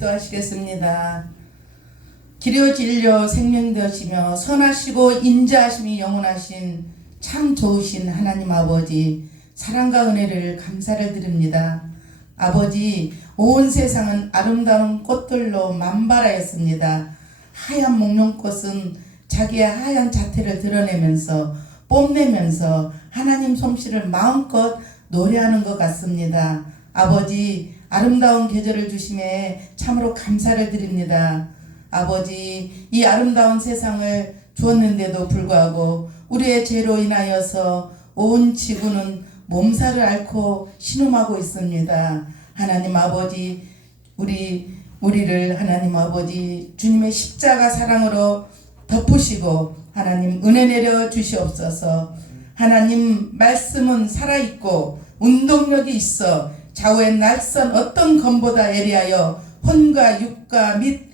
기도하시겠습니다. 기료 진료 생명 되시며 선하시고 인자하심이 영원하신 참 좋으신 하나님 아버지, 사랑과 은혜를 감사를 드립니다. 아버지, 온 세상은 아름다운 꽃들로 만발하였습니다. 하얀 목련꽃은 자기의 하얀 자태를 드러내면서 뽐내면서 하나님 솜씨를 마음껏 노래하는 것 같습니다. 아버지, 아름다운 계절을 주심에 참으로 감사를 드립니다. 아버지, 이 아름다운 세상을 주었는데도 불구하고 우리의 죄로 인하여서 온 지구는 몸살을 앓고 신음하고 있습니다. 하나님 아버지, 우리를 하나님 아버지 주님의 십자가 사랑으로 덮으시고 하나님 은혜 내려 주시옵소서. 하나님 말씀은 살아있고 운동력이 있어 좌우의 날선 어떤 검보다 예리하여 혼과 육과 및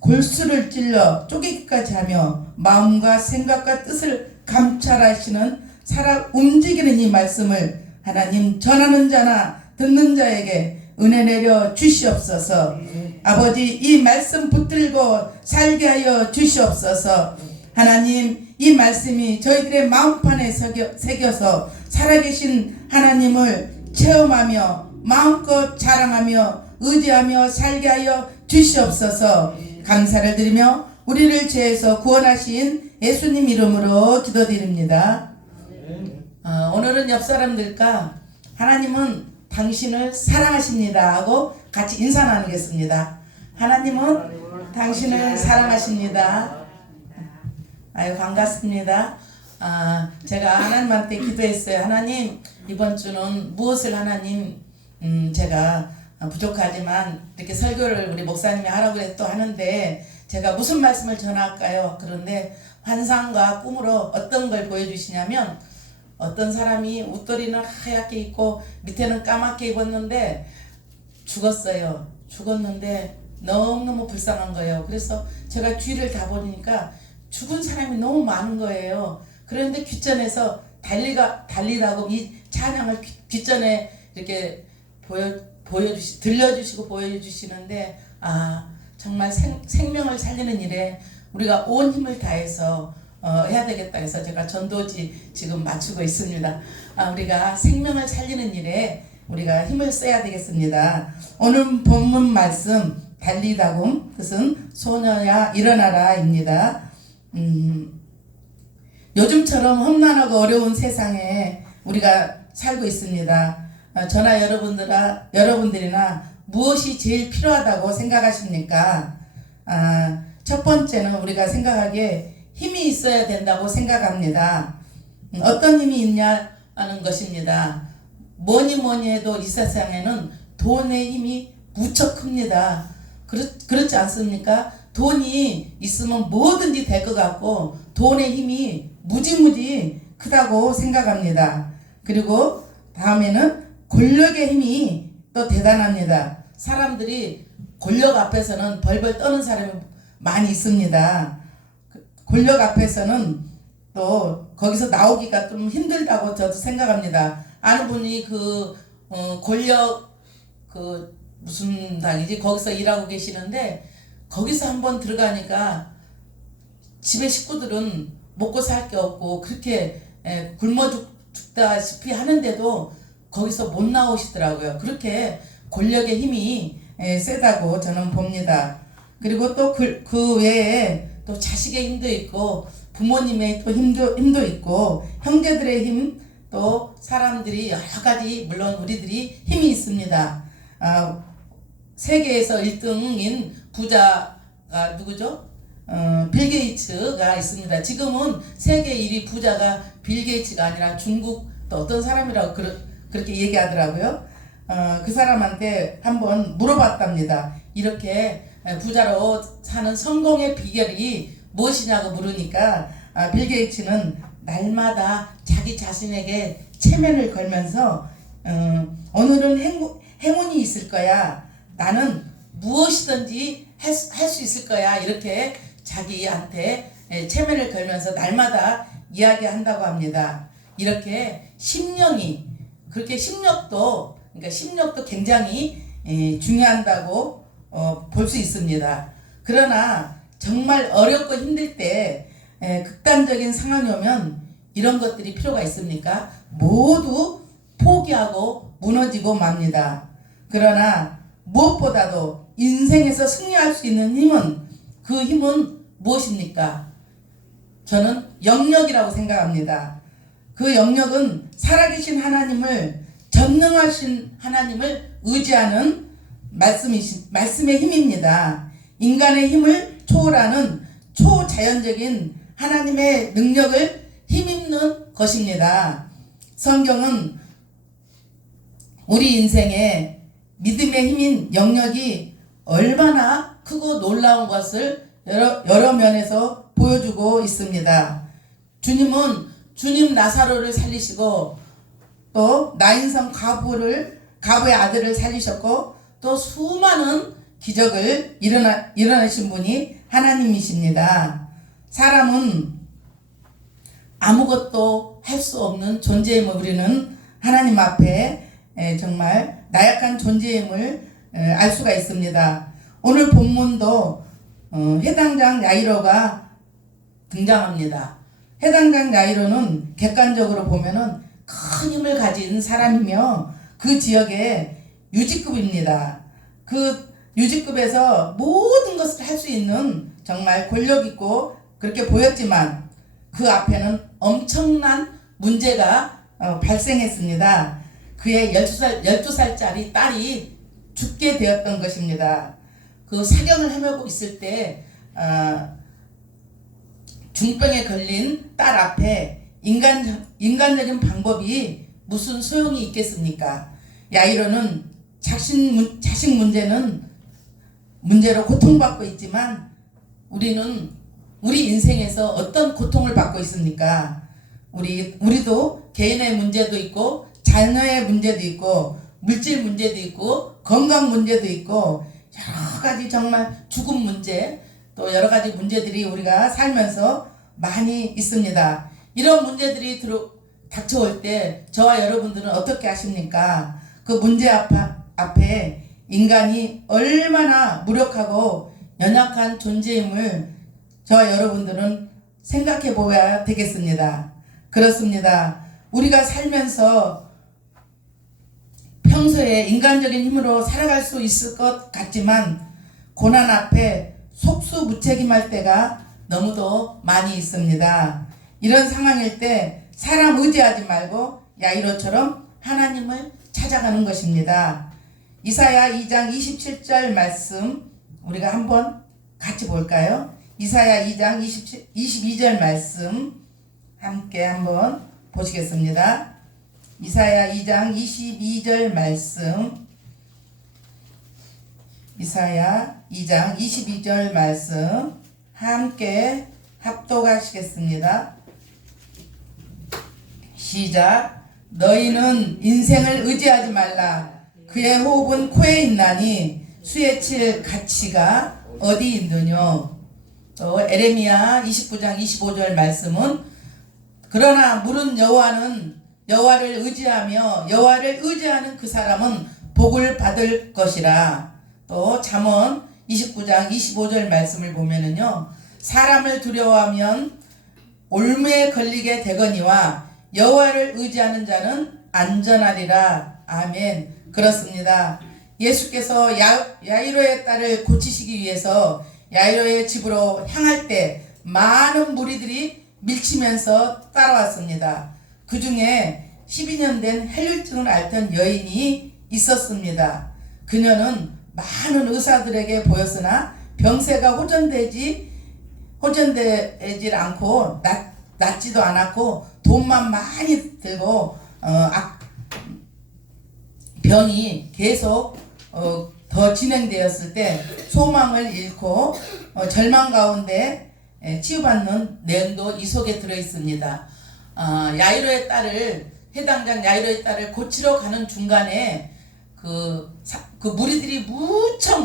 골수를 찔러 쪼개기까지 하며 마음과 생각과 뜻을 감찰하시는 살아 움직이는 이 말씀을 하나님 전하는 자나 듣는 자에게 은혜 내려 주시옵소서. 아버지, 이 말씀 붙들고 살게 하여 주시옵소서. 하나님, 이 말씀이 저희들의 마음판에 새겨서 살아계신 하나님을 체험하며 마음껏 자랑하며 의지하며 살게 하여 주시옵소서. 감사를 드리며 우리를 죄에서 구원하신 예수님 이름으로 기도드립니다. 오늘은 옆 사람들과 하나님은 당신을 사랑하십니다 하고 같이 인사 나누겠습니다. 하나님은 당신을 사랑하십니다. 아유, 반갑습니다. 제가 하나님한테 기도했어요. 하나님, 이번 주는 무엇을 하나님, 제가 부족하지만 이렇게 설교를 우리 목사님이 하라고 또 하는데 제가 무슨 말씀을 전할까요? 그런데 환상과 꿈으로 어떤 걸 보여주시냐면 어떤 사람이 웃도리는 하얗게 입고 밑에는 까맣게 입었는데 죽었어요. 죽었는데 너무너무 불쌍한 거예요. 그래서 제가 주위를 다 보니까 죽은 사람이 너무 많은 거예요. 그런데 귓전에서 달리다고 이 찬양을 귓전에 이렇게 들려주시고 보여주시는데 정말 생명을 살리는 일에 우리가 온 힘을 다해서 해야 되겠다 해서 제가 전도지 지금 맞추고 있습니다. 우리가 생명을 살리는 일에 우리가 힘을 써야 되겠습니다. 오늘 본문 말씀 달리다굼 뜻은 소녀야 일어나라입니다. 요즘처럼 험난하고 어려운 세상에 우리가 살고 있습니다. 저나 여러분들이나 무엇이 제일 필요하다고 생각하십니까? 첫 번째는 우리가 생각하기에 힘이 있어야 된다고 생각합니다. 어떤 힘이 있냐 하는 것입니다. 뭐니 해도 이 세상에는 돈의 힘이 무척 큽니다. 그렇지 않습니까? 돈이 있으면 뭐든지 될 것 같고 돈의 힘이 무지무지 크다고 생각합니다. 그리고 다음에는 권력의 힘이 또 대단합니다. 사람들이 권력 앞에서는 벌벌 떠는 사람이 많이 있습니다. 권력 앞에서는 또 거기서 나오기가 좀 힘들다고 저도 생각합니다. 아는 분이 권력 무슨 당이지 거기서 일하고 계시는데 거기서 한번 들어가니까 집에 식구들은 먹고 살 게 없고 그렇게 굶어 죽다시피 하는데도 거기서 못 나오시더라고요. 그렇게 권력의 힘이 세다고 저는 봅니다. 그리고 또 그 외에 또 자식의 힘도 있고 부모님의 또 힘도 있고 형제들의 힘, 또 사람들이 여러 가지 물론 우리들이 힘이 있습니다. 세계에서 1등인 부자가 누구죠? 빌 게이츠가 있습니다. 지금은 세계 1위 부자가 빌 게이츠가 아니라 중국 또 어떤 사람이라고 그렇게 얘기하더라고요. 그 사람한테 한번 물어봤답니다. 이렇게 부자로 사는 성공의 비결이 무엇이냐고 물으니까 빌 게이츠는 날마다 자기 자신에게 체면을 걸면서 오늘은 행운이 있을 거야. 나는 무엇이든지 할 수 있을 거야. 이렇게 자기한테 체면을 걸면서 날마다 이야기한다고 합니다. 이렇게 그렇게 심력도 굉장히 중요하다고 볼 수 있습니다. 그러나 정말 어렵고 힘들 때 극단적인 상황이 오면 이런 것들이 필요가 있습니까? 모두 포기하고 무너지고 맙니다. 그러나 무엇보다도 인생에서 승리할 수 있는 힘은, 그 힘은 무엇입니까? 저는 영역이라고 생각합니다. 그 영역은 살아계신 하나님을, 전능하신 하나님을 의지하는 말씀의 힘입니다. 인간의 힘을 초월하는 초자연적인 하나님의 능력을 힘입는 것입니다. 성경은 우리 인생의 믿음의 힘인 영역이 얼마나 크고 놀라운 것을 여러 면에서 보여주고 있습니다. 주님은 주님 나사로를 살리시고, 또 나인성 과부의 아들을 살리셨고, 또 수많은 기적을 일어나신 분이 하나님이십니다. 사람은 아무것도 할 수 없는 존재임을 우리는 하나님 앞에 정말 나약한 존재임을 알 수가 있습니다. 오늘 본문도 해당장 야이로가 등장합니다. 해당장 야이로는 객관적으로 보면은 큰 힘을 가진 사람이며 그 지역의 유지급입니다. 그 유지급에서 모든 것을 할 수 있는 정말 권력 있고 그렇게 보였지만 그 앞에는 엄청난 문제가 발생했습니다. 그의 12살짜리 딸이 죽게 되었던 것입니다. 그 사경을 헤매고 있을 때 중병에 걸린 딸 앞에 인간적인 방법이 무슨 소용이 있겠습니까? 야이로는 자식 문제로 고통받고 있지만 우리는 우리 인생에서 어떤 고통을 받고 있습니까? 우리도 개인의 문제도 있고, 자녀의 문제도 있고, 물질 문제도 있고, 건강 문제도 있고, 여러 가지 정말 죽음 문제, 또 여러 가지 문제들이 우리가 살면서 많이 있습니다. 이런 문제들이 닥쳐올 때 저와 여러분들은 어떻게 하십니까? 그 문제 앞에 인간이 얼마나 무력하고 연약한 존재임을 저와 여러분들은 생각해 보아야 되겠습니다. 그렇습니다. 우리가 살면서 평소에 인간적인 힘으로 살아갈 수 있을 것 같지만 고난 앞에 속수무책임할 때가 너무도 많이 있습니다. 이런 상황일 때 사람 의지하지 말고 야이로처럼 하나님을 찾아가는 것입니다. 이사야 2장 27절 말씀 우리가 한번 같이 볼까요? 이사야 2장 22절 말씀 함께 한번 보시겠습니다. 이사야 2장 22절 말씀, 이사야 2장 22절 말씀 함께 합독하시겠습니다. 시작. 너희는 인생을 의지하지 말라. 그의 호흡은 코에 있나니 수에 칠 가치가 어디 있느뇨. 또 에레미야 29장 25절 말씀은 그러나 물은 여호와를 의지하며 여호와를 의지하는 그 사람은 복을 받을 것이라. 또 잠언 29장 25절 말씀을 보면은요, 사람을 두려워하면 올무에 걸리게 되거니와 여호와를 의지하는 자는 안전하리라. 아멘. 그렇습니다. 예수께서 야이로의 딸을 고치시기 위해서 야이로의 집으로 향할 때 많은 무리들이 밀치면서 따라왔습니다. 그 중에 12년 된 혈류증을 앓던 여인이 있었습니다. 그녀는 많은 의사들에게 보였으나 병세가 호전되질 않고 낫지도 않았고 돈만 많이 들고 병이 계속 더 진행되었을 때 소망을 잃고 절망 가운데 치유받는 내용도 이 속에 들어있습니다. 야이로의 딸을 해당장 야이로의 딸을 고치러 가는 중간에 그 무리들이 무척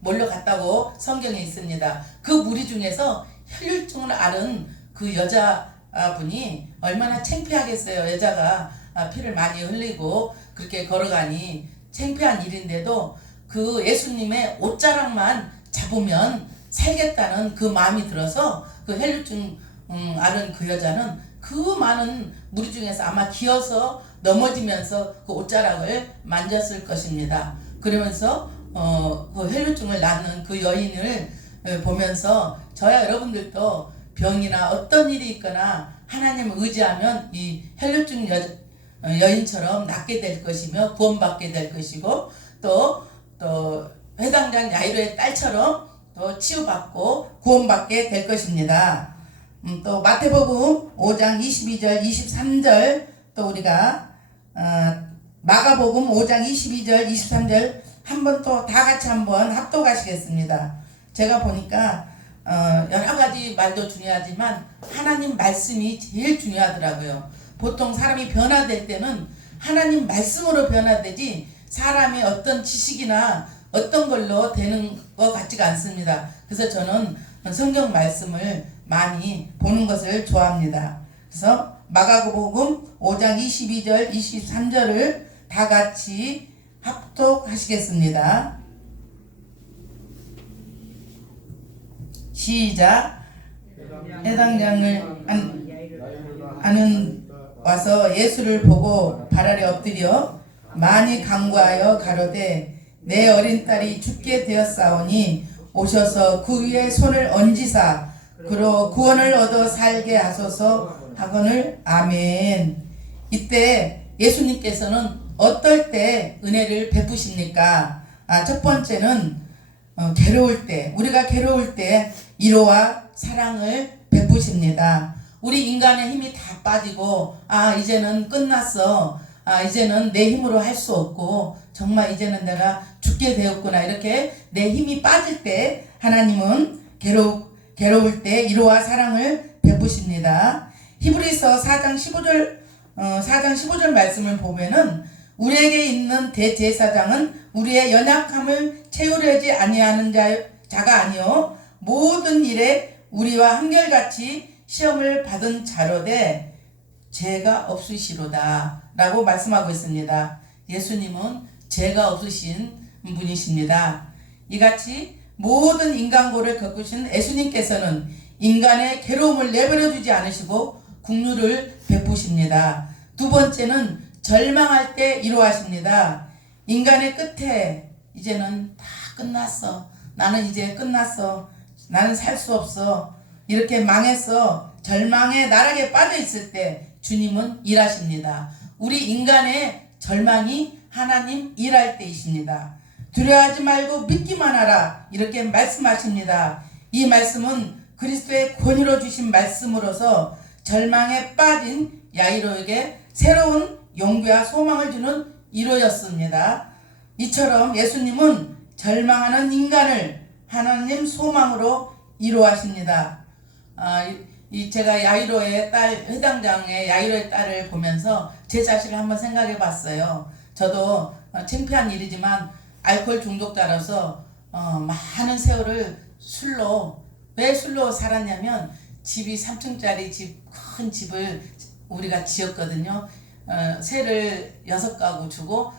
몰려갔다고 성경에 있습니다. 그 무리 중에서 혈류증을 앓은 그 여자분이 얼마나 창피하겠어요. 여자가 피를 많이 흘리고 그렇게 걸어가니 창피한 일인데도 그 예수님의 옷자락만 잡으면 살겠다는 그 마음이 들어서 그 혈류증 앓은 그 여자는 그 많은 무리 중에서 아마 기어서 넘어지면서 그 옷자락을 만졌을 것입니다. 그러면서 그 혈류증을 낳는 그 여인을 보면서 저야 여러분들도 병이나 어떤 일이 있거나 하나님을 의지하면 이 혈류증 여인처럼 낫게 될 것이며 구원받게 될 것이고 또 회당장 야이로의 딸처럼 또 치유받고 구원받게 될 것입니다. 또 마태복음 5장 22절 23절 또 우리가 마가복음 5장 22절 23절 한번 또 다 같이 한번 합독하시겠습니다. 제가 보니까 여러 가지 말도 중요하지만 하나님 말씀이 제일 중요하더라고요. 보통 사람이 변화될 때는 하나님 말씀으로 변화되지 사람의 어떤 지식이나 어떤 걸로 되는 것 같지가 않습니다. 그래서 저는 성경 말씀을 많이 보는 것을 좋아합니다. 그래서 마가복음 5장 22절 23절을 다 같이 합독하시겠습니다. 시작. 해당장을 아는 와서 예수를 보고 발 아래 엎드려 많이 간구하여 가로되 내 어린 딸이 죽게 되었사오니 오셔서 그 위에 손을 얹으사 그로 구원을 얻어 살게 하소서 하거늘. 아멘. 이때 예수님께서는 어떨 때 은혜를 베푸십니까? 첫 번째는 괴로울 때, 우리가 괴로울 때 위로와 사랑을 베푸십니다. 우리 인간의 힘이 다 빠지고 이제는 끝났어, 이제는 내 힘으로 할 수 없고 정말 이제는 내가 죽게 되었구나, 이렇게 내 힘이 빠질 때 하나님은 괴로울 때 위로와 사랑을 베푸십니다. 히브리서 4장 15절 말씀을 보면은 우리에게 있는 대제사장은 우리의 연약함을 채우려지 아니하는 자가 아니요 모든 일에 우리와 한결같이 시험을 받은 자로되 죄가 없으시로다 라고 말씀하고 있습니다. 예수님은 죄가 없으신 분이십니다. 이같이 모든 인간고를 겪으신 예수님께서는 인간의 괴로움을 내버려 두지 않으시고 긍휼을 베푸십니다. 두 번째는 절망할 때 위로하십니다. 인간의 끝에 이제는 다 끝났어, 나는 이제 끝났어, 나는 살 수 없어, 이렇게 망했어, 절망의 나락에 빠져 있을 때 주님은 일하십니다. 우리 인간의 절망이 하나님 일할 때이십니다. 두려워하지 말고 믿기만 하라, 이렇게 말씀하십니다. 이 말씀은 그리스도의 권위로 주신 말씀으로서 절망에 빠진 야이로에게 새로운 용기와 소망을 주는 위로였습니다. 이처럼 예수님은 절망하는 인간을 하나님 소망으로 위로하십니다. 제가 야이로의 딸, 회당장의 야이로의 딸을 보면서 제 자신을 한번 생각해 봤어요. 저도 창피한 일이지만 알코올 중독자라서 많은 세월을 왜 술로 살았냐면 집이 3층짜리 큰 집을 우리가 지었거든요. 세를 6가구 주고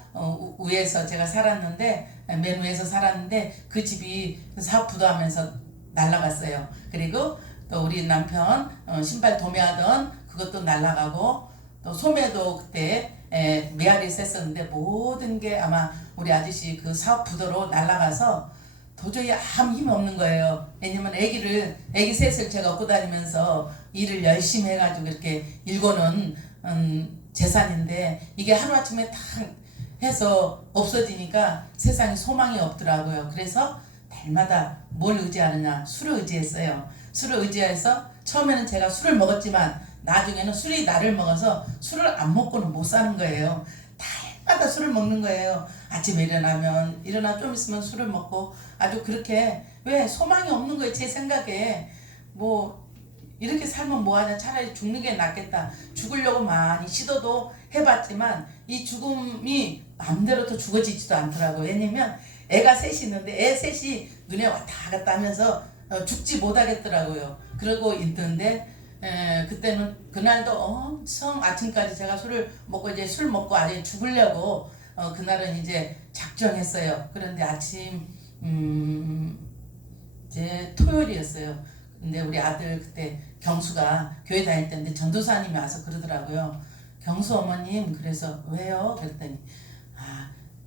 위에서 제가 살았는데, 맨 위에서 살았는데 그 집이 사업 부도하면서 날아갔어요. 그리고 또 우리 남편 신발 도매하던 그것도 날아가고, 또 소매도 그때 메아리 셌었는데 모든 게 아마 우리 아저씨 그 사업 부도로 날아가서 도저히 아무 힘 없는 거예요. 왜냐면 애기 셋을 제가 업고 다니면서 일을 열심히 해가지고 이렇게 일궈놓은 재산인데 이게 하루아침에 탁 해서 없어지니까 세상에 소망이 없더라고요. 그래서 날마다 뭘 의지하느냐? 술을 의지했어요. 술을 의지해서 처음에는 제가 술을 먹었지만 나중에는 술이 나를 먹어서 술을 안 먹고는 못 사는 거예요. 날마다 술을 먹는 거예요. 아침에 일어나 좀 있으면 술을 먹고 아주 그렇게, 왜 소망이 없는 거예요. 제 생각에 뭐 이렇게 살면 뭐하냐, 차라리 죽는 게 낫겠다. 죽으려고 많이 시도도 해봤지만 이 죽음이 마음대로 또 죽어지지도 않더라고요. 왜냐면 애가 셋이 있는데 애 셋이 눈에 왔다 갔다 하면서 죽지 못하겠더라고요. 그러고 있던데 그때는 그날도 엄청 아침까지 제가 술을 먹고 이제 술 먹고 아주 죽으려고 그날은 이제 작정했어요. 그런데 아침 이제 토요일이었어요. 근데 우리 아들 그때 경수가 교회 다닐 때인데 전도사님이 와서 그러더라고요. 경수 어머님, 그래서 왜요? 그랬더니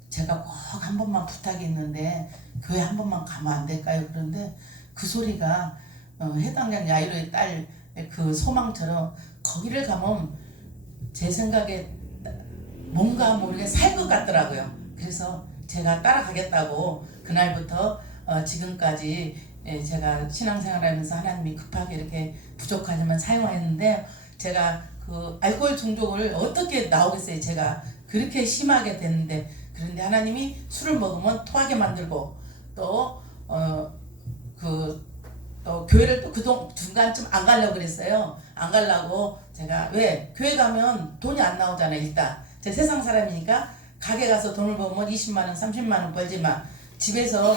제가 꼭 한 번만 부탁이 있는데 교회 한 번만 가면 안 될까요? 그런데 그 소리가 해당장 야이로의 딸 그 소망처럼 거기를 가면 제 생각에 뭔가 모르게 살 것 같더라고요. 그래서 제가 따라가겠다고 그날부터 지금까지 제가 신앙생활하면서 하나님이 급하게 이렇게 부족하지만 사용했는데 제가 그 알코올 중독을 어떻게 나오겠어요. 제가 그렇게 심하게 됐는데 그런데 하나님이 술을 먹으면 토하게 만들고 또 교회를 또 그 중간쯤 안 가려고 그랬어요. 안 가려고 제가 왜 교회 가면 돈이 안 나오잖아요. 일단 제 세상 사람이니까 가게 가서 돈을 벌면 20만 원, 30만 원 벌지만 집에서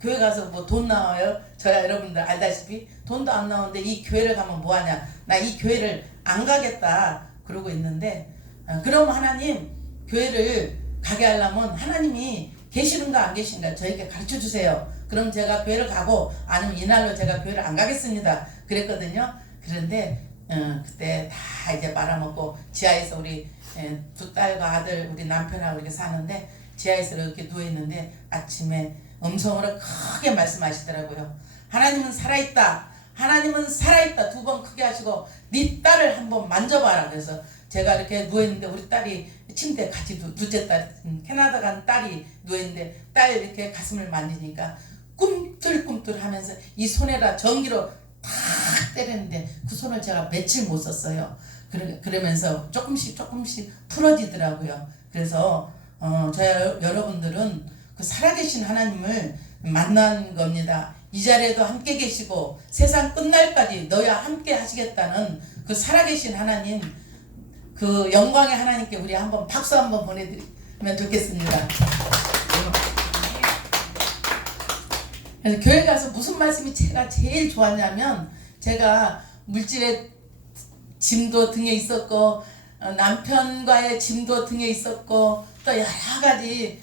교회 가서 뭐 돈 나와요? 저야 여러분들 알다시피 돈도 안 나오는데 이 교회를 가면 뭐하냐? 나 이 교회를 안 가겠다 그러고 있는데 그럼 하나님 교회를 가게 하려면 하나님이 계시는가 안 계신가 저에게 가르쳐 주세요. 그럼 제가 교회를 가고 아니면 이날로 제가 교회를 안 가겠습니다. 그랬거든요. 그런데 그때 다 이제 말아먹고 지하에서 우리 두 딸과 아들 우리 남편하고 이렇게 사는데 지하에서 이렇게 누워있는데 아침에 음성으로 크게 말씀하시더라고요. 하나님은 살아있다. 하나님은 살아있다. 두 번 크게 하시고 네 딸을 한번 만져봐라. 그래서 제가 이렇게 누워있는데 우리 딸이 침대 같이 둘째 딸 캐나다 간 딸이 누워있는데 딸 이렇게 가슴을 만지니까 꿈틀꿈틀 하면서 이 손에다 전기로 탁 때렸는데 그 손을 제가 며칠 못 썼어요. 그러면서 조금씩 풀어지더라고요. 그래서 여러분들은 그 살아계신 하나님을 만난 겁니다. 이 자리에도 함께 계시고 세상 끝날까지 너야 함께 하시겠다는 그 살아계신 하나님, 그 영광의 하나님께 우리 한번 박수 한번 보내드리면 좋겠습니다. 그래서 교회 가서 무슨 말씀이 제가 제일 좋았냐면 제가 물질의 짐도 등에 있었고 남편과의 짐도 등에 있었고 또 여러 가지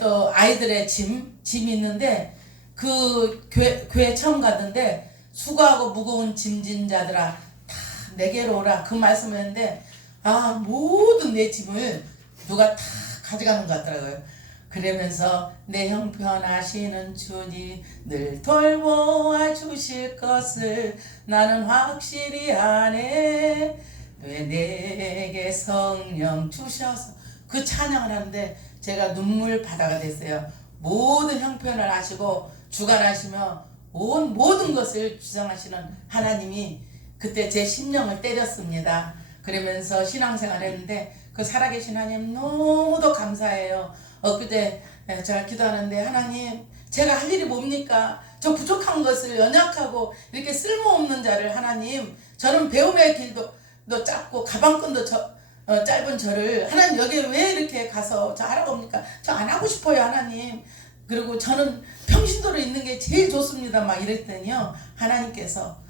또 아이들의 짐이 있는데 그 교회 처음 갔는데 수고하고 무거운 짐진 자들아 다 내게로 오라 그 말씀을 했는데 모든 내 짐을 누가 다 가져가는 것 같더라고요. 그러면서 내 형편하시는 주님 늘 돌보아 주실 것을 나는 확실히 아네. 왜 내게 성령 주셔서 그 찬양을 하는데 제가 눈물 바다가 됐어요. 모든 형편을 아시고 주관하시며 모든 것을 주장하시는 하나님이 그때 제 심령을 때렸습니다. 그러면서 신앙생활을 했는데 그 살아계신 하나님 너무도 감사해요. 엊그제 제가 기도하는데 하나님 제가 할 일이 뭡니까? 저 부족한 것을 연약하고 이렇게 쓸모없는 자를 하나님 저는 배움의 길도 짧고 가방끈도 짧은 저를 하나님 여기 왜 이렇게 가서 저 하라고 합니까? 저 안 하고 싶어요 하나님. 그리고 저는 평신도로 있는 게 제일 좋습니다 막 이랬더니요 하나님께서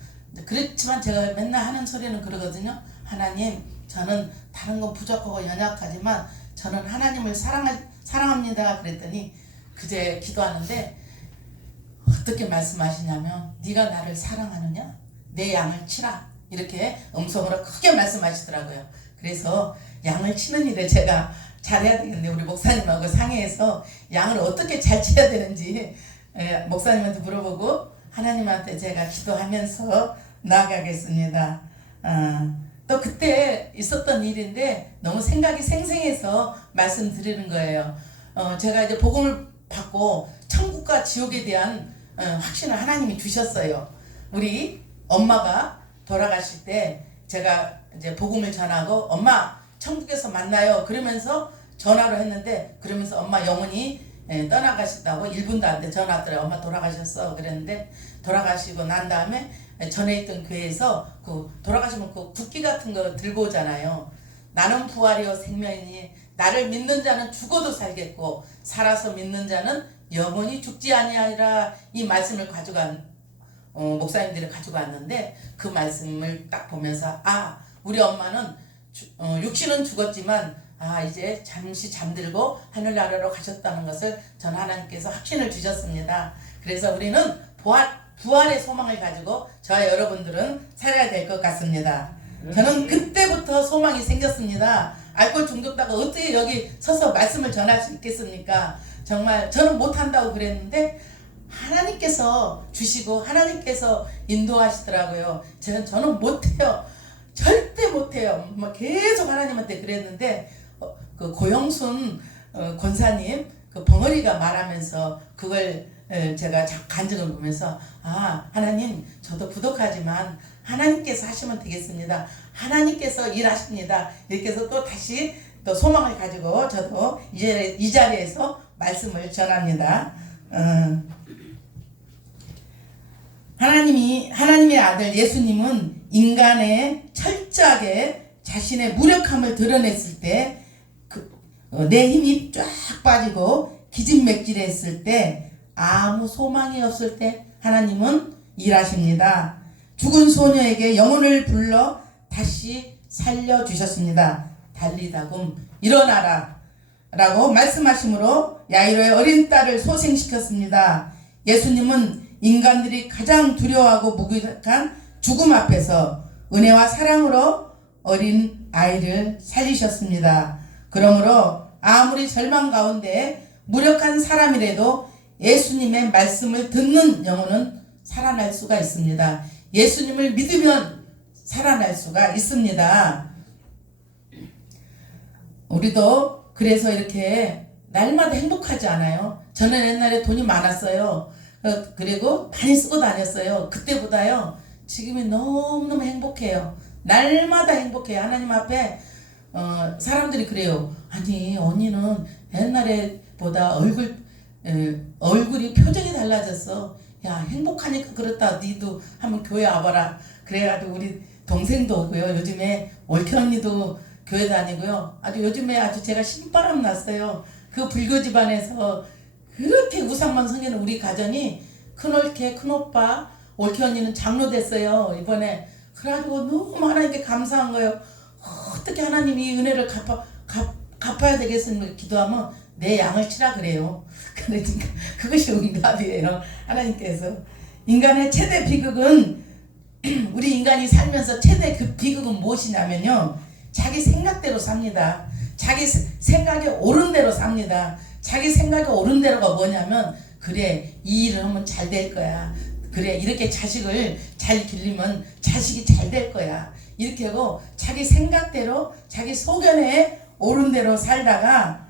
그렇지만 제가 맨날 하는 소리는 그러거든요. 하나님 저는 다른 건 부족하고 연약하지만 저는 하나님을 사랑합니다. 그랬더니 그제 기도하는데 어떻게 말씀하시냐면 네가 나를 사랑하느냐? 내 양을 치라. 이렇게 음성으로 크게 말씀하시더라고요. 그래서 양을 치는 일에 제가 잘해야 되겠는데 우리 목사님하고 상의해서 양을 어떻게 잘 치야 되는지 목사님한테 물어보고 하나님한테 제가 기도하면서 나아가겠습니다. 또 그때 있었던 일인데 너무 생각이 생생해서 말씀드리는 거예요. 제가 이제 복음을 받고 천국과 지옥에 대한 확신을 하나님이 주셨어요. 우리 엄마가 돌아가실 때 제가 이제 복음을 전하고 엄마 천국에서 만나요 그러면서 전화로 했는데 그러면서 엄마 영혼이 떠나가신다고 1분도 안 돼 전화 왔더라고요. 엄마 돌아가셨어 그랬는데 돌아가시고 난 다음에 전에 있던 교회에서 그 돌아가시면 그 국기 같은 거 들고 오잖아요. 나는 부활이요 생명이니 나를 믿는 자는 죽어도 살겠고 살아서 믿는 자는 영원히 죽지 아니하리라 이 말씀을 가져간 목사님들이 가지고 왔는데 그 말씀을 딱 보면서 우리 엄마는 육신은 죽었지만 이제 잠시 잠들고 하늘나라로 가셨다는 것을 전 하나님께서 확신을 주셨습니다. 그래서 우리는 부활의 소망을 가지고 저와 여러분들은 살아야 될 것 같습니다. 저는 그때부터 소망이 생겼습니다. 알코올 중독자가 어떻게 여기 서서 말씀을 전할 수 있겠습니까? 정말 저는 못한다고 그랬는데 하나님께서 주시고 하나님께서 인도하시더라고요. 저는 못해요. 절대 못해요. 계속 하나님한테 그랬는데 그 고영순 권사님 그 벙어리가 말하면서 그걸 제가 간증을 보면서 하나님 저도 부족하지만 하나님께서 하시면 되겠습니다. 하나님께서 일하십니다. 이렇게 해서 또 다시 또 소망을 가지고 저도 이 자리에서 말씀을 전합니다. 하나님의 아들 예수님은 인간의 철저하게 자신의 무력함을 드러냈을 때 내 힘이 쫙 빠지고 기진맥진했을 때 아무 소망이 없을 때 하나님은 일하십니다. 죽은 소녀에게 영혼을 불러 다시 살려주셨습니다. 달리다금 일어나라 라고 말씀하심으로 야이로의 어린 딸을 소생시켰습니다. 예수님은 인간들이 가장 두려워하고 무기력한 죽음 앞에서 은혜와 사랑으로 어린 아이를 살리셨습니다. 그러므로 아무리 절망 가운데 무력한 사람이라도 예수님의 말씀을 듣는 영혼은 살아날 수가 있습니다. 예수님을 믿으면 살아날 수가 있습니다. 우리도 그래서 이렇게 날마다 행복하지 않아요? 저는 옛날에 돈이 많았어요. 그리고 많이 쓰고 다녔어요. 그때보다요 지금이 너무너무 행복해요. 날마다 행복해요. 하나님 앞에 사람들이 그래요. 아니 언니는 옛날에보다 얼굴이 표정이 달라졌어. 야 행복하니까 그렇다. 니도 한번 교회 와봐라. 그래가지고 우리 동생도 오고요. 요즘에 올케 언니도 교회 다니고요. 요즘에 제가 신바람 났어요. 그 불교 집안에서 그렇게 우상만 섬기는 우리 가정이 큰올케 큰오빠 올케 언니는 장로 됐어요. 이번에. 그래가지고 너무 하나님께 감사한 거예요. 어떻게 하나님이 이 은혜를 갚아야 되겠습니까? 기도하면 내 양을 치라 그래요. 그러니까 그것이 응답이에요. 하나님께서. 인간의 최대 비극은 우리 인간이 살면서 최대 그 비극은 무엇이냐면요. 자기 생각대로 삽니다. 자기 생각에 옳은 대로 삽니다. 자기 생각에 옳은 대로가 뭐냐면 그래 이 일을 하면 잘 될 거야. 그래 이렇게 자식을 잘 기르면 자식이 잘 될 거야. 이렇게 하고 자기 생각대로 자기 소견에 옳은 대로 살다가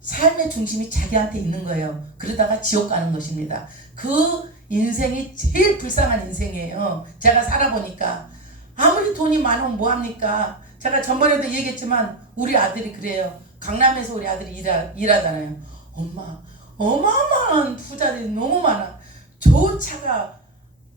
삶의 중심이 자기한테 있는 거예요. 그러다가 지옥 가는 것입니다. 그 인생이 제일 불쌍한 인생이에요. 제가 살아보니까 아무리 돈이 많으면 뭐합니까? 제가 전번에도 얘기했지만 우리 아들이 그래요. 강남에서 우리 아들이 일하잖아요. 엄마 어마어마한 부자들이 너무 많아. 좋은 차가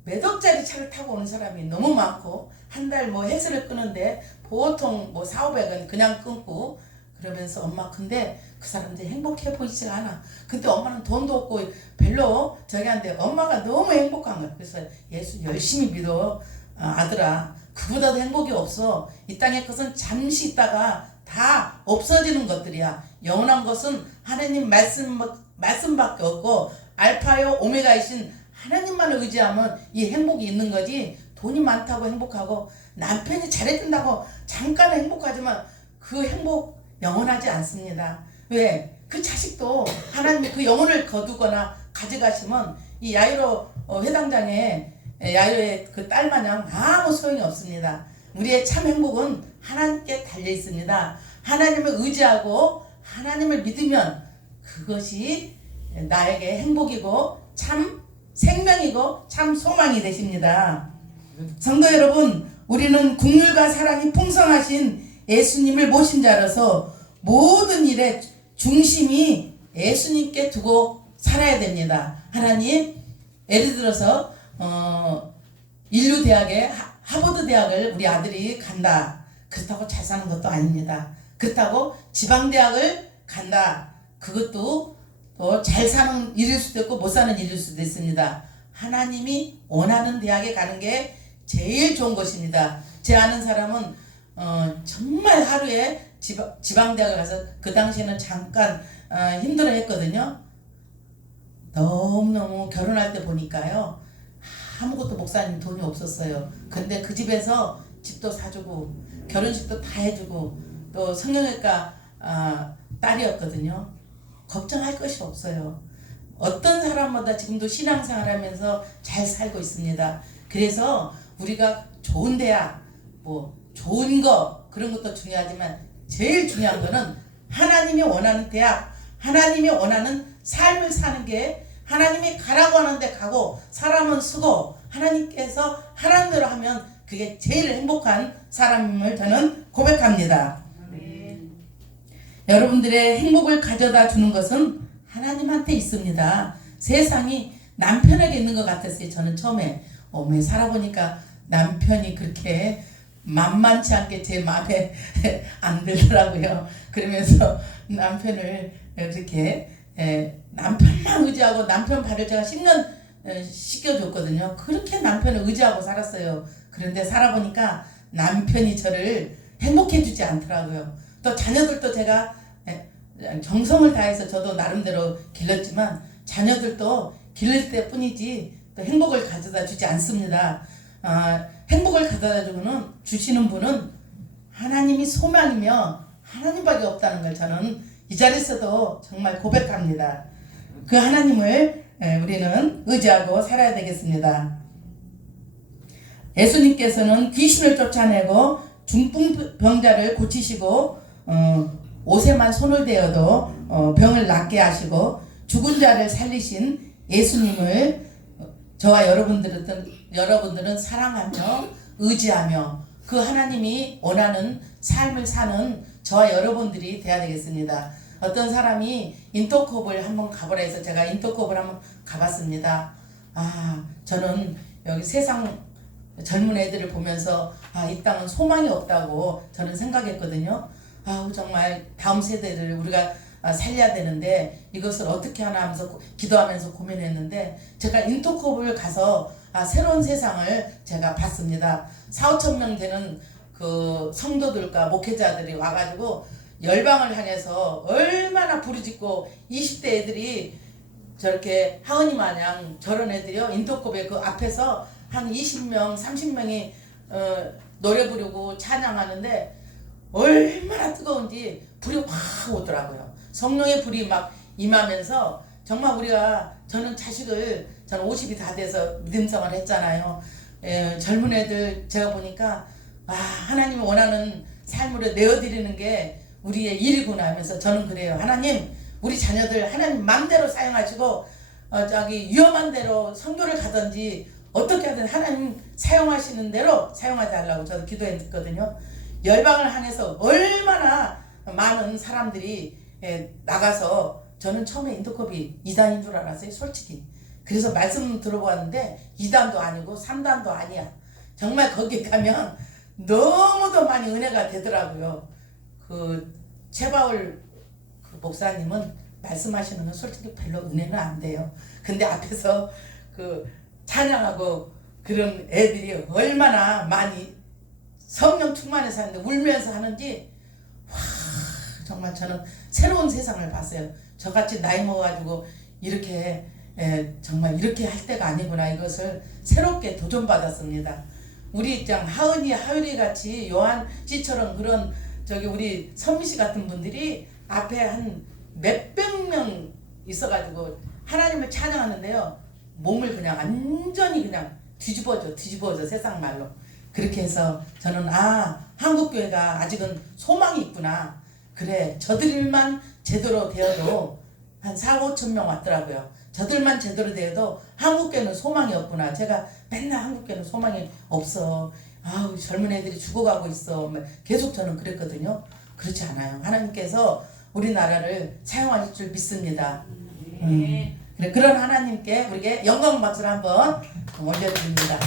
몇 억짜리 차를 타고 오는 사람이 너무 많고 한 달 헬스를 끄는데 보통 4,500원 그냥 끊고 그러면서 엄마 근데 그 사람들 행복해 보이지가 않아. 근데 엄마는 돈도 없고 별로 저기한데 엄마가 너무 행복한 거야. 그래서 예수 열심히 믿어 아들아. 그보다도 행복이 없어. 이 땅의 것은 잠시 있다가 다 없어지는 것들이야. 영원한 것은 하나님 말씀밖에 없고 알파요 오메가이신 하나님만을 의지하면 이 행복이 있는 거지. 돈이 많다고 행복하고 남편이 잘해준다고 잠깐은 행복하지만 그 행복 영원하지 않습니다. 왜? 그 자식도 하나님이 그 영혼을 거두거나 가져가시면 이 야이로 회당장에 야이로의 그 딸마냥 아무 소용이 없습니다. 우리의 참 행복은 하나님께 달려 있습니다. 하나님을 의지하고 하나님을 믿으면 그것이 나에게 행복이고 참 생명이고 참 소망이 되십니다. 성도 여러분, 우리는 국률과 사랑이 풍성하신 예수님을 모신 자로서 모든 일의 중심이 예수님께 두고 살아야 됩니다. 하나님, 예를 들어서 인류 대학에 하버드 대학을 우리 아들이 간다. 그렇다고 잘 사는 것도 아닙니다. 그렇다고 지방 대학을 간다. 그것도 또 잘 사는 일일 수도 있고 못 사는 일일 수도 있습니다. 하나님이 원하는 대학에 가는 게 제일 좋은 것입니다. 제 아는 사람은 정말 하루에 지방대학을 가서 그 당시에는 잠깐 힘들어했거든요. 너무너무 결혼할 때 보니까요, 아무것도 목사님 돈이 없었어요. 근데 그 집에서 집도 사주고 결혼식도 다 해주고 또 성형외과 딸이었거든요. 걱정할 것이 없어요. 어떤 사람마다 지금도 신앙생활하면서 잘 살고 있습니다. 그래서 우리가 좋은 대학, 뭐 좋은 거 그런 것도 중요하지만 제일 중요한 거는 하나님이 원하는 대학, 하나님이 원하는 삶을 사는 게, 하나님이 가라고 하는데 가고 사람은 쓰고 하나님께서 하라는 대로 하면 그게 제일 행복한 사람임을 저는 고백합니다. 여러분들의 행복을 가져다 주는 것은 하나님한테 있습니다. 세상이 남편에게 있는 것 같았어요. 저는 처음에 살아보니까 남편이 그렇게 만만치 않게 제 마음에 안 들더라고요. 그러면서 남편을 이렇게 남편만 의지하고 남편 발을 제가 10년 씻겨줬거든요. 그렇게 남편을 의지하고 살았어요. 그런데 살아보니까 남편이 저를 행복해 주지 않더라고요. 또 자녀들도 제가 정성을 다해서 저도 나름대로 길렀지만 자녀들도 기를 때뿐이지 또 행복을 가져다 주지 않습니다. 행복을 가져다 주시는 분은 하나님이 소망이며 하나님밖에 없다는 걸 저는 이 자리에서도 정말 고백합니다. 그 하나님을 우리는 의지하고 살아야 되겠습니다. 예수님께서는 귀신을 쫓아내고 중풍병자를 고치시고 옷에만 손을 대어도 병을 낫게 하시고 죽은 자를 살리신 예수님을 저와 여러분들은 사랑하며 의지하며 그 하나님이 원하는 삶을 사는 저와 여러분들이 돼야 되겠습니다. 어떤 사람이 인터컵을 한번 가보라 해서 제가 인터컵을 한번 가봤습니다. 저는 여기 세상 젊은 애들을 보면서 이 땅은 소망이 없다고 저는 생각했거든요. 정말 다음 세대를 우리가 살려야 되는데 이것을 어떻게 하나 하면서 기도하면서 고민했는데 제가 인터컵을 가서 새로운 세상을 제가 봤습니다. 4,5천 명 되는 그 성도들과 목회자들이 와가지고 열방을 향해서 얼마나 부르짖고 20대 애들이 저렇게 하은이 마냥 저런 애들이요 인터컵의 그 앞에서 한 20명 30명이 노래 부르고 찬양하는데 얼마나 뜨거운지 불이 확 오더라고요. 성령의 불이 막 임하면서 정말 저는 저는 50이 다 돼서 믿음생활을 했잖아요. 젊은 애들 제가 보니까 하나님이 원하는 삶으로 내어드리는 게 우리의 일이구나 하면서 저는 그래요. 하나님 우리 자녀들 하나님 맘대로 사용하시고 위험한 대로 선교를 가든지 어떻게 하든 하나님 사용하시는 대로 사용하지 않으려고 저도 기도했거든요. 열방을 향해서 얼마나 많은 사람들이 나가서 저는 처음에 인터컵이 2단인 줄 알았어요. 솔직히. 그래서 말씀 들어보았는데 2단도 아니고 3단도 아니야. 정말 거기 가면 너무도 많이 은혜가 되더라고요. 그 최바울 그 목사님은 말씀하시는 건 솔직히 별로 은혜는 안 돼요. 근데 앞에서 그 찬양하고 그런 애들이 얼마나 많이 성령 충만해서 하는데 울면서 하는지 정말 저는 새로운 세상을 봤어요. 저같이 나이 먹어가지고 이렇게 정말 이렇게 할 때가 아니구나 이것을 새롭게 도전받았습니다. 우리 하은이 하율이 같이 요한씨처럼 그런 우리 선미씨 같은 분들이 앞에 한 몇백 명 있어가지고 하나님을 찬양하는데요. 몸을 그냥 완전히 그냥 뒤집어져 세상 말로. 그렇게 해서 저는 한국교회가 아직은 소망이 있구나. 그래 저들만 제대로 되어도 한 4,5천 명 왔더라고요. 저들만 제대로 되어도 한국교회는 소망이 없구나. 제가 맨날 한국교회는 소망이 없어. 젊은 애들이 죽어가고 있어. 계속 저는 그랬거든요. 그렇지 않아요. 하나님께서 우리나라를 사용하실 줄 믿습니다. 그런 하나님께 우리에게 영광 박수를 한번 올려드립니다.